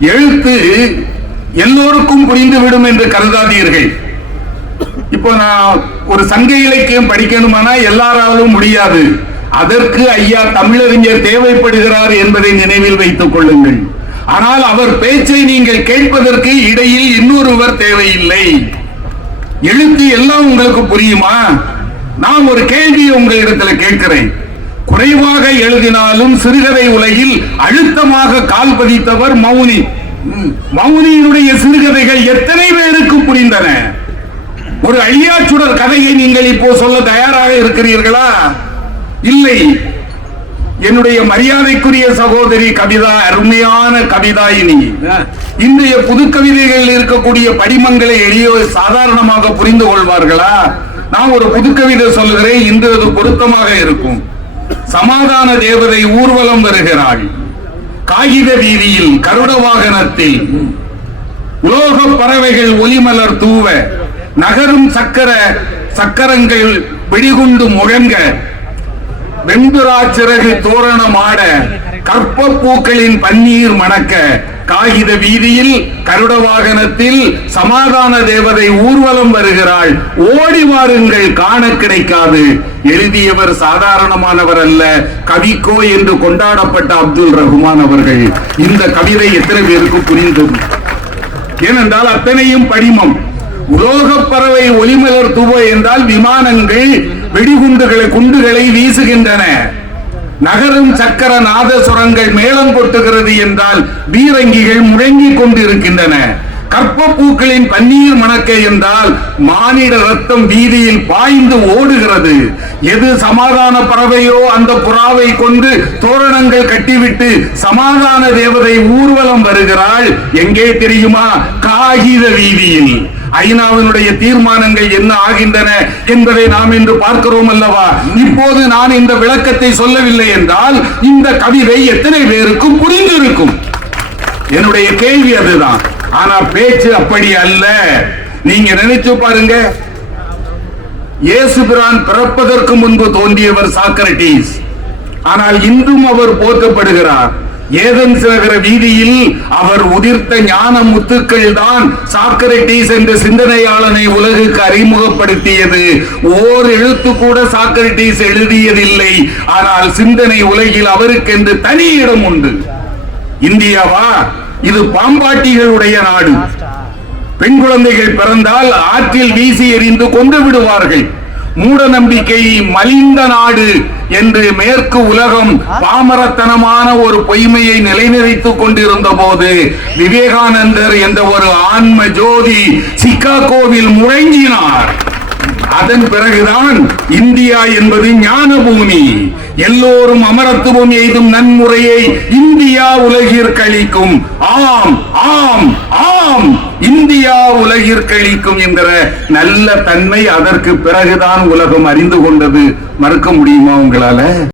எழுத்து எல்லோருக்கும் புரிந்துவிடும் என்று கருதாதீர்கள். இப்போ நான் ஒரு சங்க இலக்கியம் படிக்கணுமானா எல்லாராலும் முடியாது. அதற்கு ஐயா தமிழறிஞர் தேவைப்படுகிறார் என்பதை நினைவில் வைத்துக் கொள்ளுங்கள். ஆனால் அவர் பேச்சை நீங்கள் கேட்பதற்கு இடையில் இன்னொருவர் தேவையில்லை. எழுத்து எல்லாம் உங்களுக்கு புரியுமா? நான் ஒரு கேள்வி உங்களிடத்துல கேட்கிறேன். குறைவாக எழுதினாலும் சிறுகதை உலகில் அழுத்தமாக கால் பதித்தவர் மௌனி. மௌனியினுடைய சிறுகதைகள் எத்தனை பேருக்கு புரிந்தன? ஒரு அழியாச்சுடர் கதையை நீங்கள் இப்போ சொல்ல தயாராக இருக்கிறீர்களா? இல்லை. என்னுடைய மரியாதைக்குரிய சகோதரி கவிதா அருமையான கவிதாயினி. இன்றைய புது கவிதைகளில் இருக்கக்கூடிய படிமங்களை எளியோ சாதாரணமாக புரிந்து கொள்வார்களா? நான் ஒரு புது கவிதை சொல்லுகிறேன் இன்று அது பொருத்தமாக இருக்கும். சமாதான தேவதை ஊர்வலம் வருகிறாள். காகித வீதியில் கருட வாகனத்தில் உலோக பறவைகள் ஒலிமலர் தூவ நகரும் சக்கர சக்கரங்கள் வெடிகுண்டு முழங்க வெண்புறா சிறகு தோரணமாட கற்ப பூக்களின் பன்னீர் மணக்க காகித வீதியில் கருட வாகனத்தில் சமாதான தேவதை ஊர்வலம் வருகிறாள். ஓடி வாருங்கள் காண கிடைக்காது. எழுதியவர் சாதாரணமானவர் அல்ல. கவிக்கோ என்று கொண்டாடப்பட்ட அப்துல் ரஹ்மான் அவர்கள். இந்த கவிதை எத்தனை பேருக்கு புரிந்தது? ஏனென்றால் அத்தனையும் படிமம். உலோக பறவை ஒளிமலர் துவ என்றால் விமானங்கள் வெடிகுண்டுகளை குண்டுகளை வீசுகின்றன. நகரும் சக்கர நாதசுரங்கள் மேளம் கொட்டுகிறது என்றால் பீரங்கிகள் முழங்கிக் கொண்டிருக்கின்றன. கற்பப்பூக்களின் பன்னீர் மணக்க என்றால் மானிட ரத்தம் வீதியில் பாய்ந்து ஓடுகிறது. எது சமாதான பறவையோ அந்த புறாவை கொண்டு தோரணங்கள் கட்டிவிட்டு சமாதான தேவதை ஊர்வலம் வருகிறாள். எங்கே தெரியுமா? காகித வீதியில். ஐநாவினுடைய தீர்மானங்கள் என்ன ஆகின்றன என்பதை நாம் இன்று பார்க்கிறோம் அல்லவா? இப்போது நான் இந்த விளக்கத்தை சொல்லவில்லை என்றால் இந்த கவிதை எத்தனை பேருக்கும் புரிந்திருக்கும்? என்னுடைய கேள்வி அதுதான். ஆனா பேச்சு அப்படி அல்ல. நீங்க நினைச்சு பாருங்க. இயேசு பிரான் பிறப்பதற்கு முன்பு தோன்றியவர் சாக்ரட்டிஸ் ஆனால் இன்றும் அவர் போற்றப்படுகிறார். ஏதென்ஸ் நகர வீதியில் அவர் உதிர்த்த ஞான முத்துக்கள் தான் சாக்ரட்டிஸ் என்ற சிந்தனையாளனை உலகுக்கு அறிமுகப்படுத்தியது. ஓர் எழுத்து கூட சாக்ரட்டிஸ் எழுதியதில்லை. ஆனால் சிந்தனை உலகில் அவருக்கென்று தனி இடம் உண்டு. இந்தியாவா? இது பாம்பாட்டிகளுடைய நாடு. பெண் குழந்தைகள் பிறந்தால் ஆற்றில் வீசி எறிந்து கொண்டு விடுவார்கள். மூட நம்பிக்கை மலிந்த நாடு என்று மேற்கு உலகம் பாமரத்தனமான ஒரு பொய்மையை நிலைநிறுத்திக் கொண்டிருந்த போது விவேகானந்தர் என்ற ஒரு ஆன்ம ஜோதி சிக்காகோவில் முழங்கினார். அதன் பிறகுதான் இந்தியா என்பது ஞான பூமி எல்லோரும் அமரத்துவம் எய்தும் நன்முறையை இந்தியா உலகிற்கழிக்கும். ஆம் ஆம் ஆம். இந்தியா உலகிற்கழிக்கும் என்கிற நல்ல தன்மை அதற்கு பிறகுதான் உலகம் அறிந்து கொண்டது. மறுக்க முடியுமா உங்களால?